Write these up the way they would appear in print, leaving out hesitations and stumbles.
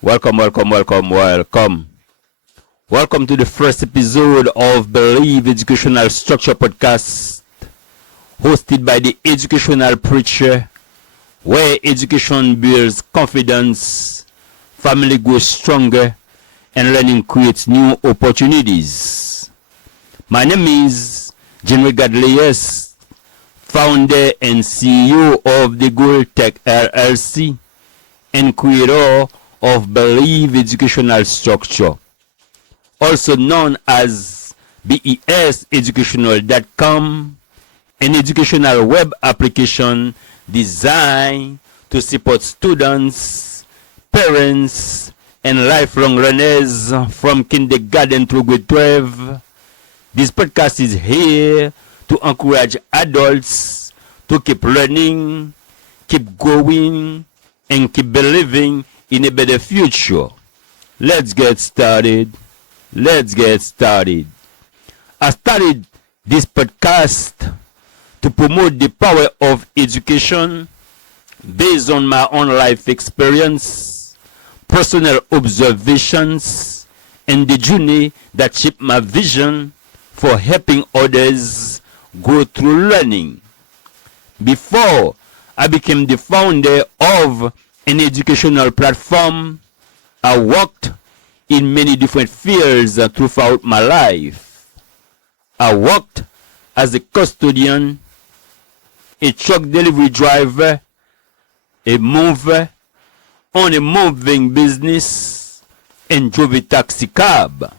Welcome, welcome, welcome, welcome. Welcome to the first episode of Believe Educational Structure Podcast, hosted by the Educational Preacher, where education builds confidence, family grows stronger, and learning creates new opportunities. My name is Jenry Gadleyes, founder and CEO of the Gold Tech LLC and creator of Believe Educational Structure, also known as BESeducational.com, an educational web application designed to support students, parents, and lifelong learners from kindergarten through grade 12. This podcast is here to encourage adults to keep learning, keep going, and keep believing in a better future. Let's get started. I started this podcast to promote the power of education based on my own life experience, personal observations, and the journey that shaped my vision for helping others go through learning. Before I became the founder of an educational platform, I worked in many different fields throughout my life. I worked as a custodian, a truck delivery driver, a mover, on a moving business, and drove a taxi cab.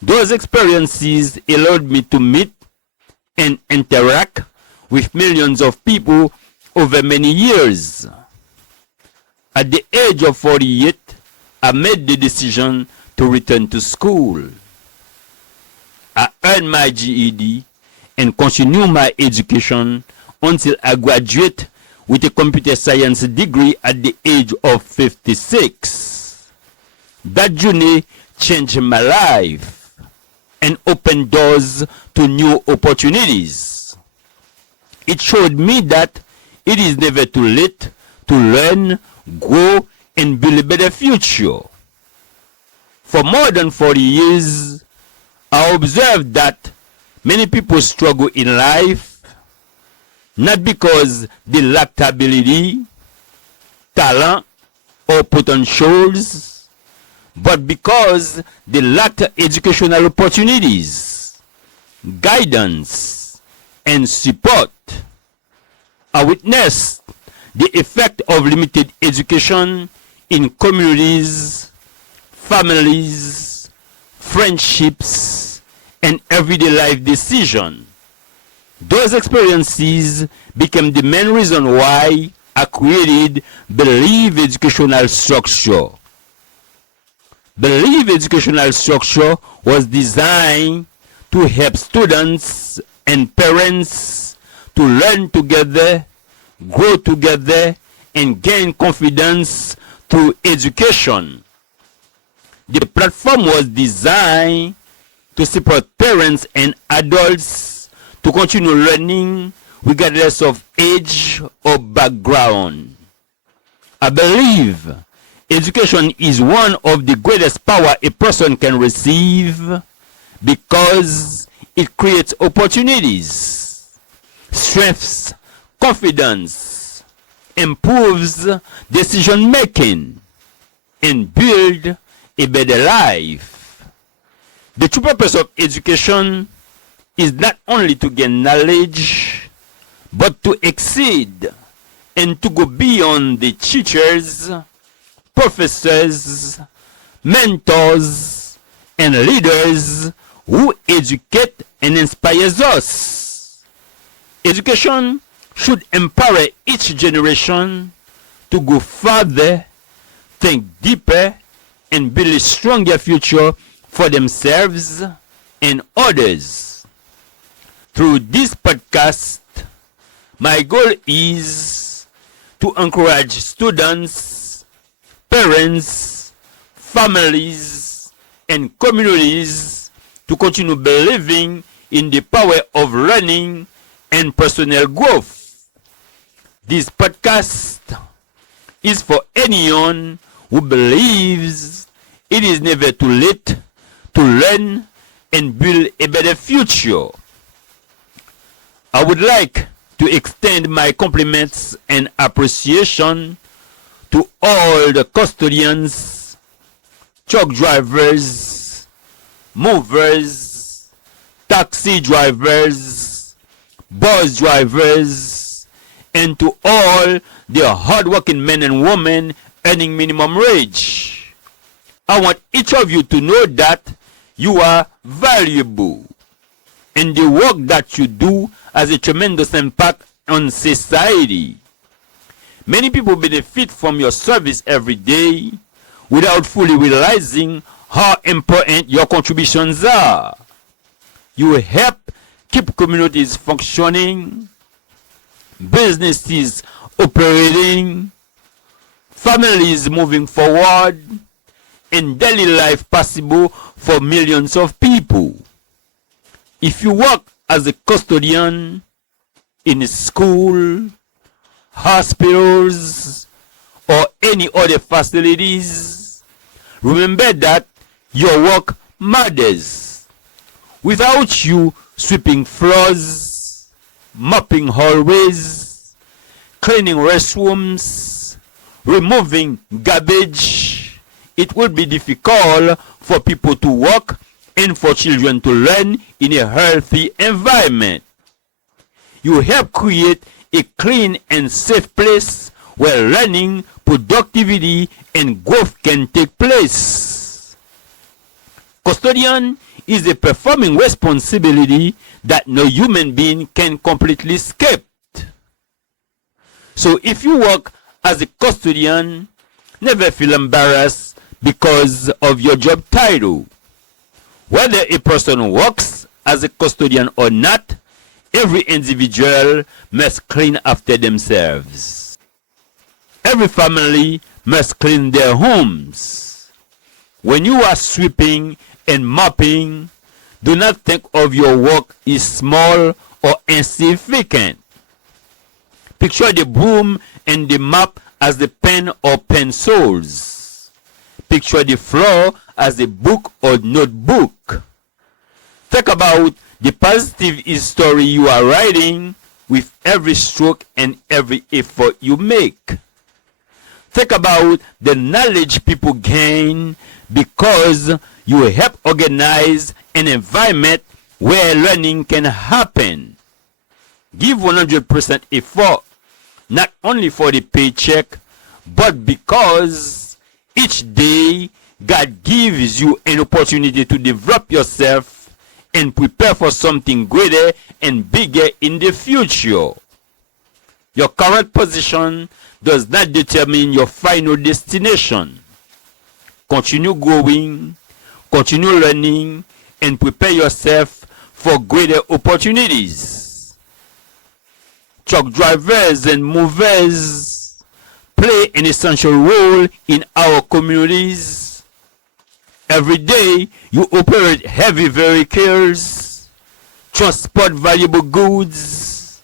Those experiences allowed me to meet and interact with millions of people over many years. At the age of 48, I made the decision to return to school. I earned my GED and continued my education until I graduated with a computer science degree at the age of 56. That journey changed my life and opened doors to new opportunities. It showed me that it is never too late to learn, grow, and build a better future. For more than 40 years, I observed that many people struggle in life, not because they lacked ability, talent, or potentials, but because they lacked educational opportunities, guidance, and support. I witnessed the effect of limited education in communities, families, friendships, and everyday life decisions. Those experiences became the main reason why I created Believe Educational Structure. Believe Educational Structure was designed to help students and parents to learn together, grow together, and gain confidence through education. The platform was designed to support parents and adults to continue learning regardless of age or background. I believe education is one of the greatest power a person can receive because it creates opportunities, strengthens confidence, improves decision making, and build a better life. The true purpose of education is not only to gain knowledge, but to exceed and to go beyond the teachers, professors, mentors, and leaders who educate and inspire us. Education should empower each generation to go further, think deeper, and build a stronger future for themselves and others. Through this podcast, my goal is to encourage students, parents, families, and communities to continue believing in the power of learning and personal growth. This podcast is for anyone who believes it is never too late to learn and build a better future. I would like to extend my compliments and appreciation to all the custodians, truck drivers, movers, taxi drivers, bus drivers, and to all the hardworking men and women earning minimum wage. I want each of you to know that you are valuable, and the work that you do has a tremendous impact on society. Many people benefit from your service every day without fully realizing how important your contributions are. You help keep communities functioning, businesses operating, families moving forward, and daily life possible for millions of people. If you work as a custodian in a school, hospitals, or any other facilities, remember that your work matters. Without you sweeping floors, mopping hallways, cleaning restrooms, removing garbage, it will be difficult for people to work and for children to learn in a healthy environment. You help create a clean and safe place where learning, productivity, and growth can take place. Custodian is a performing responsibility that no human being can completely escape. So if you work as a custodian, never feel embarrassed because of your job title. Whether a person works as a custodian or not, every individual must clean after themselves. Every family must clean their homes. When you are sweeping and mopping, do not think of your work as small or insignificant. Picture the broom and the mop as the pen or pencils. Picture the floor as a book or notebook. Think about the positive story you are writing with every stroke and every effort you make. Think about the knowledge people gain because you help organize an environment where learning can happen. Give 100% effort, not only for the paycheck, but because each day God gives you an opportunity to develop yourself and prepare for something greater and bigger in the future. Your current position does not determine your final destination. Continue growing, continue learning, and prepare yourself for greater opportunities. Truck drivers and movers play an essential role in our communities. Every day, you operate heavy vehicles, transport valuable goods,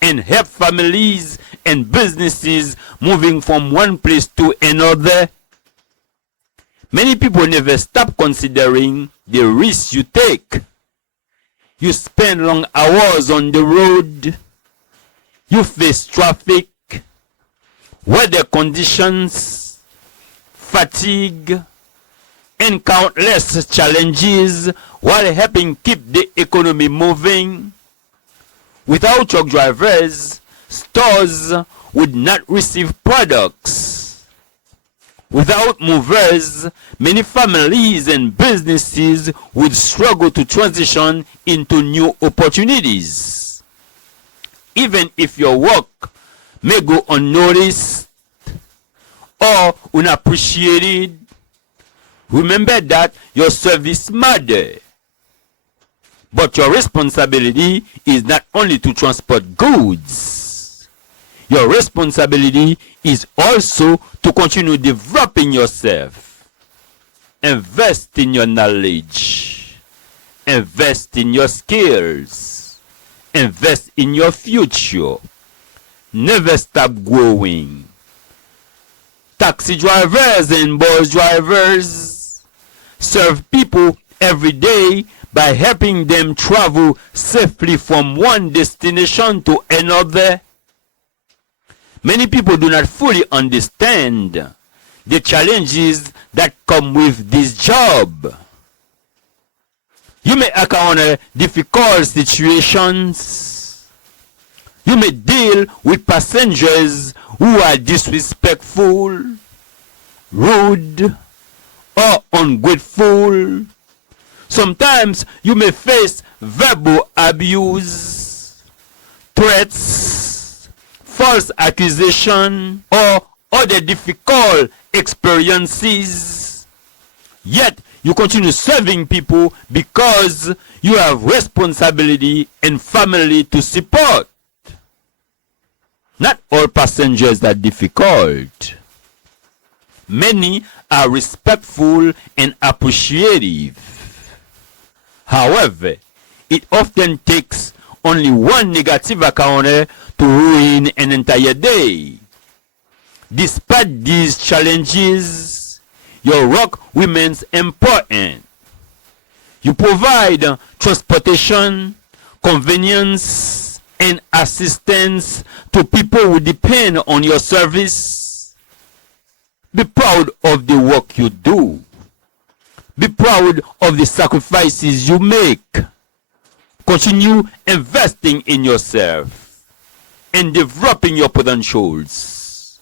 and help families and businesses moving from one place to another. Many people never stop considering the risks you take. You spend long hours on the road. You face traffic, weather conditions, fatigue, and countless challenges while helping keep the economy moving. Without truck drivers, stores would not receive products. Without movers, many families and businesses would struggle to transition into new opportunities. Even if your work may go unnoticed or unappreciated, remember that your service matters. But your responsibility is not only to transport goods. Your responsibility is also to continue developing yourself. Invest in your knowledge. Invest in your skills. Invest in your future. Never stop growing. taxi drivers and bus drivers serve people every day by helping them travel safely from one destination to another. Many people do not fully understand the challenges that come with this job. You may encounter difficult situations. You may deal with passengers who are disrespectful, rude, or ungrateful. Sometimes you may face verbal abuse, threats, false accusation, or other difficult experiences. Yet you continue serving people because you have responsibility and family to support. Not all passengers are difficult. Many are respectful and appreciative. However, it often takes only one negative encounter to ruin an entire day. Despite these challenges, your work remains important. You provide transportation, convenience, and assistance to people who depend on your service. Be proud of the work you do. Be proud of the sacrifices you make. Continue investing in yourself and developing your potentials.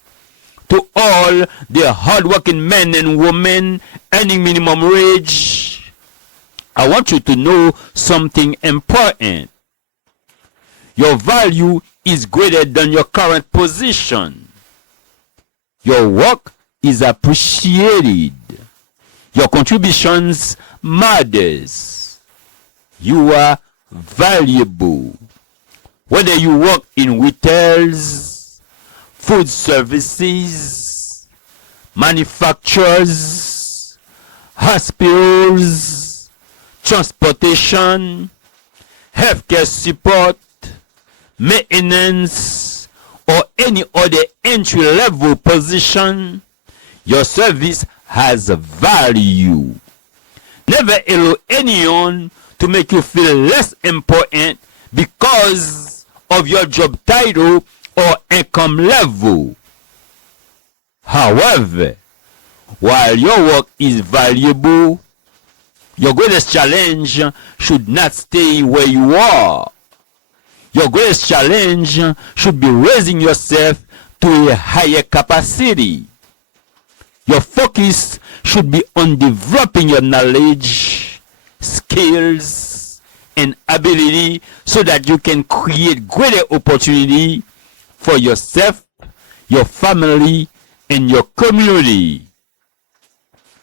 To all the hardworking men and women earning minimum wage, I want you to know something important. Your value is greater than your current position. Your work is appreciated. Your contributions matters. You are valuable. Whether you work in retails, food services, manufacturers, hospitals, transportation, healthcare support, maintenance, or any other entry-level position, your service has value. Never allow anyone to make you feel less important because of your job title or income level. However, while your work is valuable, your greatest challenge should not stay where you are. Your greatest challenge should be raising yourself to a higher capacity. Your focus should be on developing your knowledge, skills, and ability so that you can create greater opportunity for yourself, your family, and your community.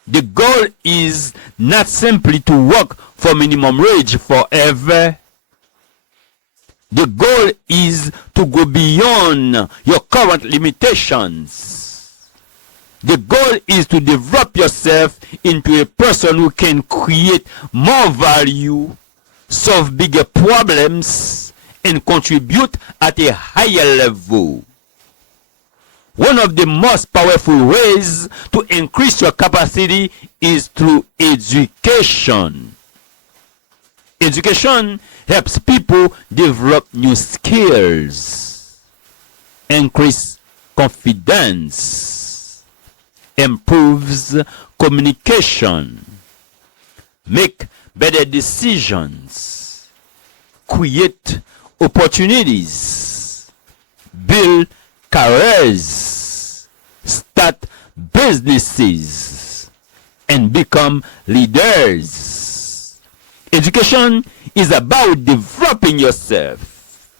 The goal is not simply to work for minimum wage forever. The goal is to go beyond your current limitations. The goal is to develop yourself into a person who can create more value, solve bigger problems, and contribute at a higher level. One of the most powerful ways to increase your capacity is through education. Education helps people develop new skills, increase confidence, improves communication, make better decisions, create opportunities, build careers, start businesses, and become leaders. Education is about developing yourself.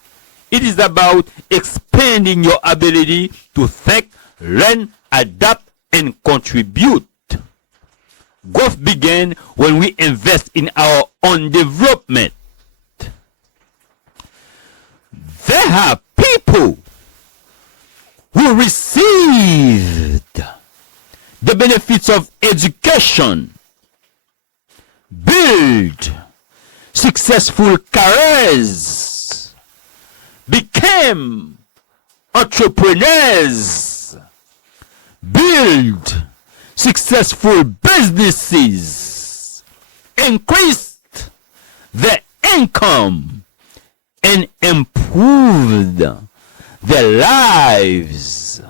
It is about expanding your ability to think, learn, adapt, and contribute. Growth begins when we invest in our own development. There are people who received the benefits of education, build successful careers, became entrepreneurs, build successful businesses, increased their income, and improved their lives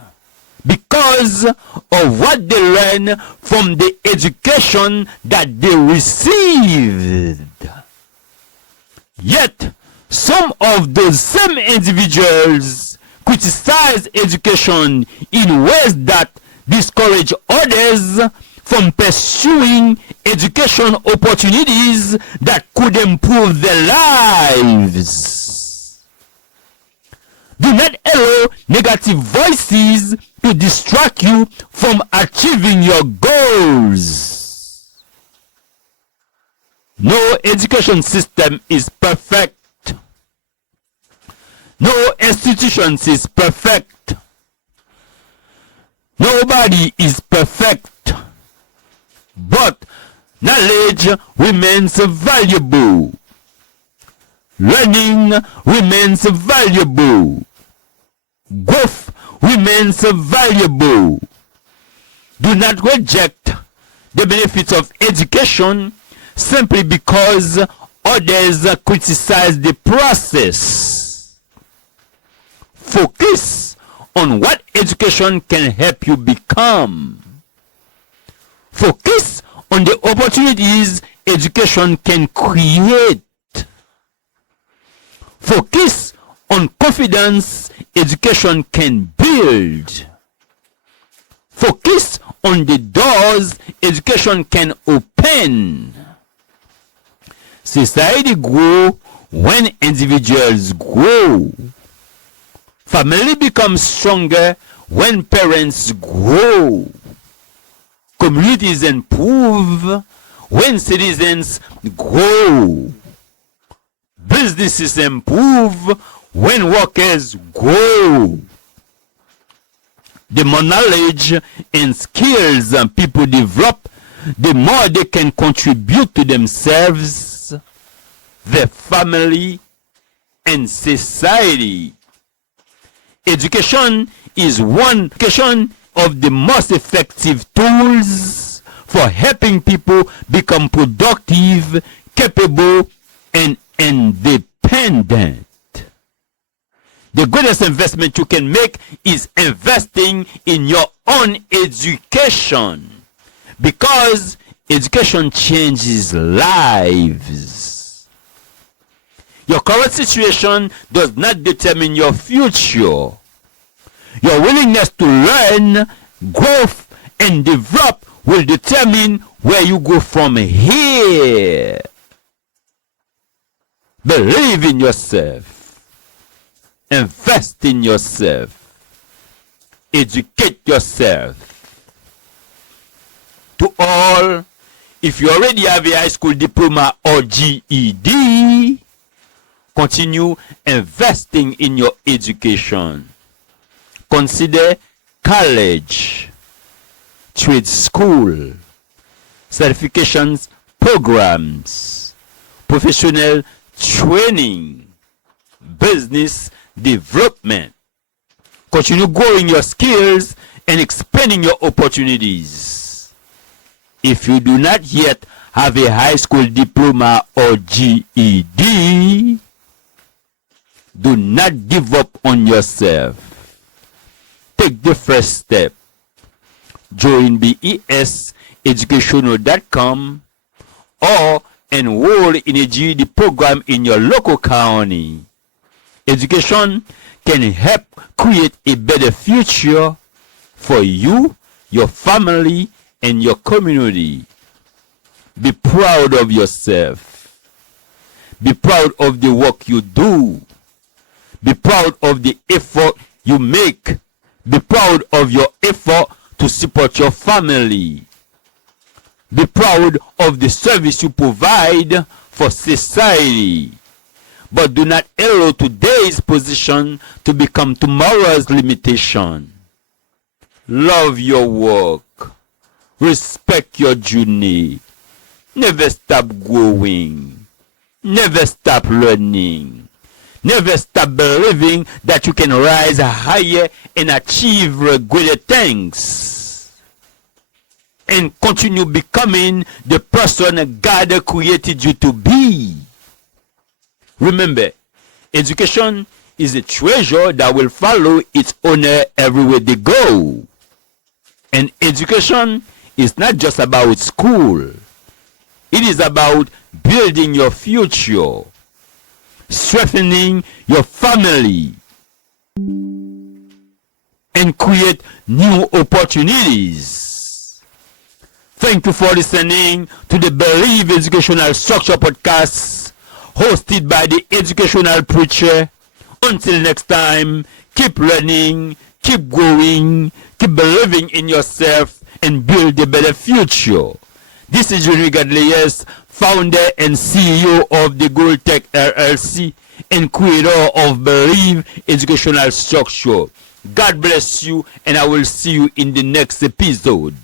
because of what they learned from the education that they received. Yet, some of those same individuals criticize education in ways that discourage others from pursuing education opportunities that could improve their lives. Do not allow negative voices to distract you from achieving your goals. No education system is perfect. No institution is perfect. Nobody is perfect. But knowledge remains valuable. Learning remains valuable. Growth remains valuable. Do not reject the benefits of education simply because others criticize the process. Focus on what education can help you become. Focus on the opportunities education can create. Focus on confidence education can build. Focus on the doors education can open. Society grows when individuals grow. Family becomes stronger when parents grow. Communities improve when citizens grow. Businesses improve when workers grow. The more knowledge and skills people develop, the more they can contribute to themselves, their family, and society. Education is one of the most effective tools for helping people become productive, capable, and independent. The greatest investment you can make is investing in your own education, because education changes lives. Your current situation does not determine your future. Your willingness to learn, grow, and develop will determine where you go from here. Believe in yourself. Invest in yourself. Educate yourself. To all, if you already have a high school diploma or GED, continue investing in your education. Consider college, trade school, certifications programs, professional training, business development. Continue growing your skills and expanding your opportunities. If you do not yet have a high school diploma or GED, do not give up on yourself. Take the first step. Join beseducational.com or enroll in a GED program in your local county. Education can help create a better future for you, your family, and your community. Be proud of yourself. Be proud of the work you do. Be proud of the effort you make. Be proud of your effort to support your family. Be proud of the service you provide for society. But do not allow today's position to become tomorrow's limitation. Love your work. Respect your journey. Never stop growing. Never stop learning. Never stop believing that you can rise higher and achieve greater things. and continue becoming the person God created you to be. Remember, education is a treasure that will follow its owner everywhere they go. And education is not just about school. It is about building your future, strengthening your family, and create new opportunities. Thank you for listening to the Believe Educational Structure podcast hosted by the Educational Preacher. Until next time, keep learning, keep growing, keep believing in yourself, and build a better future. This is Junior Gadleyes, founder and CEO of the Gold Tech LLC and creator of Believe Educational Structure. God bless you, and I will see you in the next episode.